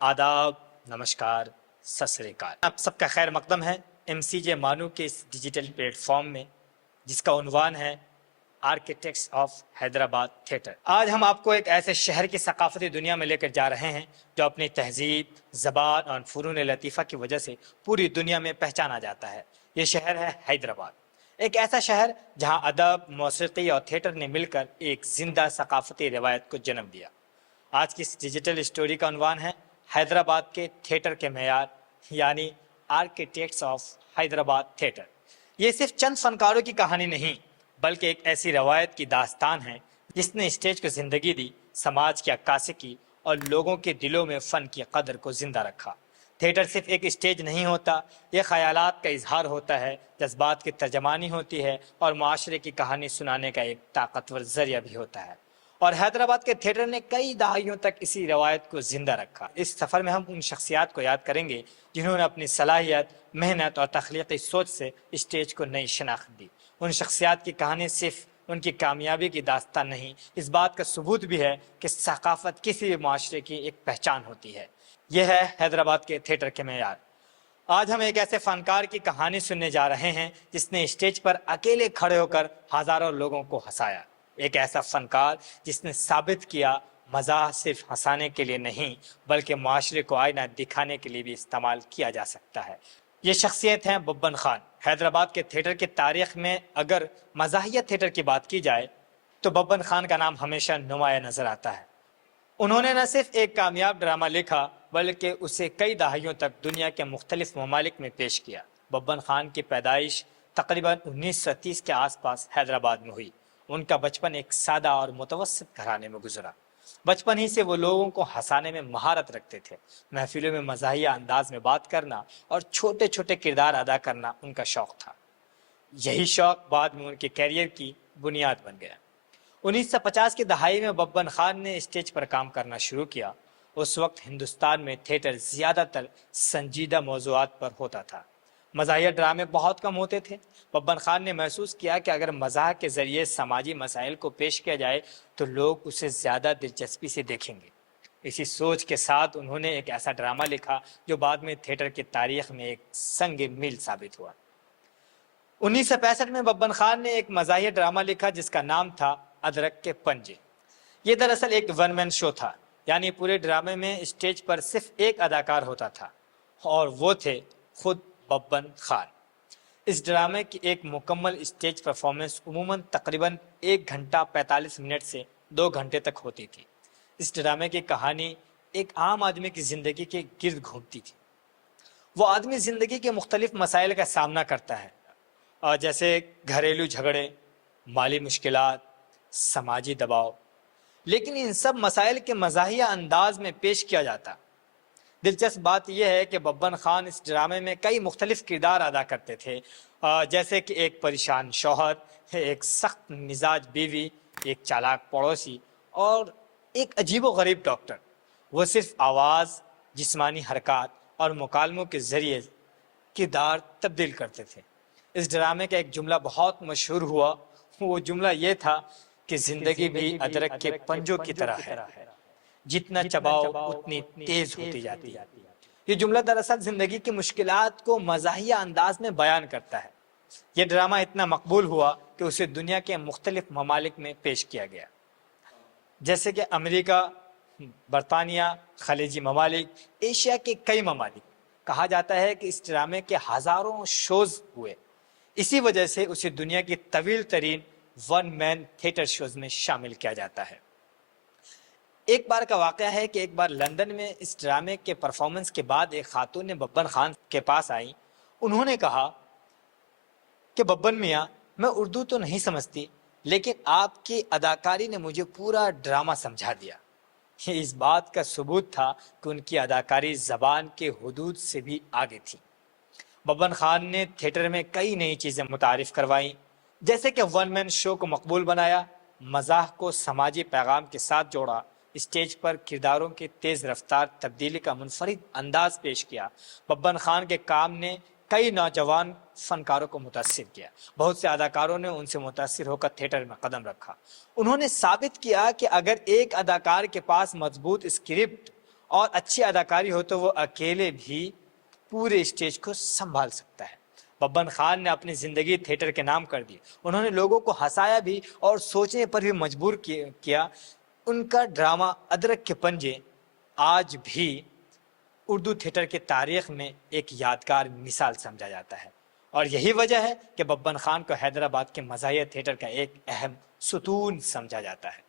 آداب، نمسکار، ست سری اکال۔ آپ سب کا خیر مقدم ہے MCJ مانو کے اس ڈیجیٹل پلیٹ فارم میں، جس کا عنوان ہے آرکیٹیکٹس آف حیدرآباد تھیٹر۔ آج ہم آپ کو ایک ایسے شہر کی ثقافتی دنیا میں لے کر جا رہے ہیں جو اپنی تہذیب، زبان اور فنون لطیفہ کی وجہ سے پوری دنیا میں پہچانا جاتا ہے۔ یہ شہر ہے حیدرآباد، ایک ایسا شہر جہاں ادب، موسیقی اور تھیٹر نے مل کر ایک زندہ ثقافتی روایت کو جنم دیا۔ آج کی اس ڈیجیٹل اسٹوری کا عنوان ہے حیدرآباد کے تھیٹر کے معیار، یعنی آرکیٹیکٹس آف حیدرآباد تھیٹر۔ یہ صرف چند فنکاروں کی کہانی نہیں، بلکہ ایک ایسی روایت کی داستان ہے جس نے اسٹیج کو زندگی دی، سماج کی عکاسی کی اور لوگوں کے دلوں میں فن کی قدر کو زندہ رکھا۔ تھیٹر صرف ایک اسٹیج نہیں ہوتا، یہ خیالات کا اظہار ہوتا ہے، جذبات کی ترجمانی ہوتی ہے اور معاشرے کی کہانی سنانے کا ایک طاقتور ذریعہ بھی ہوتا ہے۔ اور حیدرآباد کے تھیٹر نے کئی دہائیوں تک اسی روایت کو زندہ رکھا۔ اس سفر میں ہم ان شخصیات کو یاد کریں گے جنہوں نے اپنی صلاحیت، محنت اور تخلیقی سوچ سے اسٹیج کو نئی شناخت دی۔ ان شخصیات کی کہانی صرف ان کی کامیابی کی داستان نہیں، اس بات کا ثبوت بھی ہے کہ ثقافت کسی بھی معاشرے کی ایک پہچان ہوتی ہے۔ یہ ہے حیدرآباد کے تھیٹر کے معیار۔ آج ہم ایک ایسے فنکار کی کہانی سننے جا رہے ہیں جس نے اسٹیج پر اکیلے کھڑے ہو کر ہزاروں لوگوں کو ہنسایا۔ ایک ایسا فنکار جس نے ثابت کیا مزاح صرف ہنسانے کے لیے نہیں، بلکہ معاشرے کو آئینہ دکھانے کے لیے بھی استعمال کیا جا سکتا ہے۔ یہ شخصیت ہیں ببن خان۔ حیدرآباد کے تھیٹر کی تاریخ میں اگر مزاحیہ تھیٹر کی بات کی جائے تو ببن خان کا نام ہمیشہ نمایاں نظر آتا ہے۔ انہوں نے نہ صرف ایک کامیاب ڈرامہ لکھا بلکہ اسے کئی دہائیوں تک دنیا کے مختلف ممالک میں پیش کیا۔ ببن خان کی پیدائش تقریباً 1930 کے آس پاس حیدرآباد میں ہوئی۔ ان کا بچپن ایک سادہ اور متوسط گھرانے میں گزرا۔ بچپن ہی سے وہ لوگوں کو ہنسانے میں مہارت رکھتے تھے۔ محفلوں میں مزاحیہ انداز میں بات کرنا اور چھوٹے چھوٹے کردار ادا کرنا ان کا شوق تھا۔ یہی شوق بعد میں ان کے کیریئر کی بنیاد بن گیا۔ 1950 کی دہائی میں ببن خان نے اسٹیج پر کام کرنا شروع کیا۔ اس وقت ہندوستان میں تھیٹر زیادہ تر سنجیدہ موضوعات پر ہوتا تھا، مزاحیہ ڈرامے بہت کم ہوتے تھے۔ ببن خان نے محسوس کیا کہ اگر مزاح کے ذریعے سماجی مسائل کو پیش کیا جائے تو لوگ اسے زیادہ دلچسپی سے دیکھیں گے۔ اسی سوچ کے ساتھ انہوں نے ایک ایسا ڈرامہ لکھا جو بعد میں تھیٹر کی تاریخ میں ایک سنگ میل ثابت ہوا۔ 1965 میں ببن خان نے ایک مزاحیہ ڈرامہ لکھا جس کا نام تھا ادرک کے پنجے۔ یہ دراصل ایک ون مین شو تھا، یعنی پورے ڈرامے میں اسٹیج پر صرف ایک اداکار ہوتا تھا اور وہ تھے خود ببن خان۔ اس ڈرامے کی ایک مکمل اسٹیج پرفارمنس عموماً تقریباً 1 گھنٹہ 45 منٹ سے 2 گھنٹے تک ہوتی تھی۔ اس ڈرامے کی کہانی ایک عام آدمی کی زندگی کے گرد گھومتی تھی۔ وہ آدمی زندگی کے مختلف مسائل کا سامنا کرتا ہے، اور جیسے گھریلو جھگڑے، مالی مشکلات، سماجی دباؤ، لیکن ان سب مسائل کے مزاحیہ انداز میں پیش کیا جاتا۔ دلچسپ بات یہ ہے کہ ببن خان اس ڈرامے میں کئی مختلف کردار ادا کرتے تھے، جیسے کہ ایک پریشان شوہر، ایک سخت مزاج بیوی، ایک چالاک پڑوسی اور ایک عجیب و غریب ڈاکٹر۔ وہ صرف آواز، جسمانی حرکات اور مکالموں کے ذریعے کردار تبدیل کرتے تھے۔ اس ڈرامے کا ایک جملہ بہت مشہور ہوا۔ وہ جملہ یہ تھا کہ زندگی بھی ادرک کے پنجوں کی طرح ہے، جتنا چباؤ اتنی تیز ہوتی جاتی ہے۔ یہ جملہ دراصل زندگی کی مشکلات کو مزاحیہ انداز میں بیان کرتا ہے۔ یہ ڈرامہ اتنا مقبول ہوا کہ اسے دنیا کے مختلف ممالک میں پیش کیا گیا، جیسے کہ امریکہ، برطانیہ، خلیجی ممالک، ایشیا کے کئی ممالک۔ کہا جاتا ہے کہ اس ڈرامے کے ہزاروں شوز ہوئے۔ اسی وجہ سے اسے دنیا کی طویل ترین ون مین تھیٹر شوز میں شامل کیا جاتا ہے۔ ایک بار کا واقعہ ہے کہ ایک بار لندن میں اس ڈرامے کے پرفارمنس کے بعد ایک خاتون نے ببن خان کے پاس آئی۔ انہوں نے کہا کہ ببن میاں، میں اردو تو نہیں سمجھتی، لیکن آپ کی اداکاری نے مجھے پورا ڈرامہ سمجھا دیا۔ یہ اس بات کا ثبوت تھا کہ ان کی اداکاری زبان کے حدود سے بھی آگے تھی۔ ببن خان نے تھیٹر میں کئی نئی چیزیں متعارف کروائیں، جیسے کہ ون مین شو کو مقبول بنایا، مزاح کو سماجی پیغام کے ساتھ جوڑا، اسٹیج پر کرداروں کی تیز رفتار تبدیلی کا منفرد انداز پیش کیا۔ ببن خان کے کام نے کئی نوجوان فنکاروں کو متاثر کیا۔ بہت سے اداکاروں نے ان سے متاثر ہو کر تھیٹر میں قدم رکھا۔ انہوں نے ثابت کیا کہ اگر ایک اداکار کے پاس مضبوط اسکرپٹ اور اچھی اداکاری ہو تو وہ اکیلے بھی پورے اسٹیج کو سنبھال سکتا ہے۔ ببن خان نے اپنی زندگی تھیٹر کے نام کر دی۔ انہوں نے لوگوں کو ہنسایا بھی اور سوچنے پر بھی مجبور کیا۔ ان کا ڈرامہ ادرک کے پنجے آج بھی اردو تھیٹر کی تاریخ میں ایک یادگار مثال سمجھا جاتا ہے، اور یہی وجہ ہے کہ ببن خان کو حیدرآباد کے مزاحیہ تھیٹر کا ایک اہم ستون سمجھا جاتا ہے۔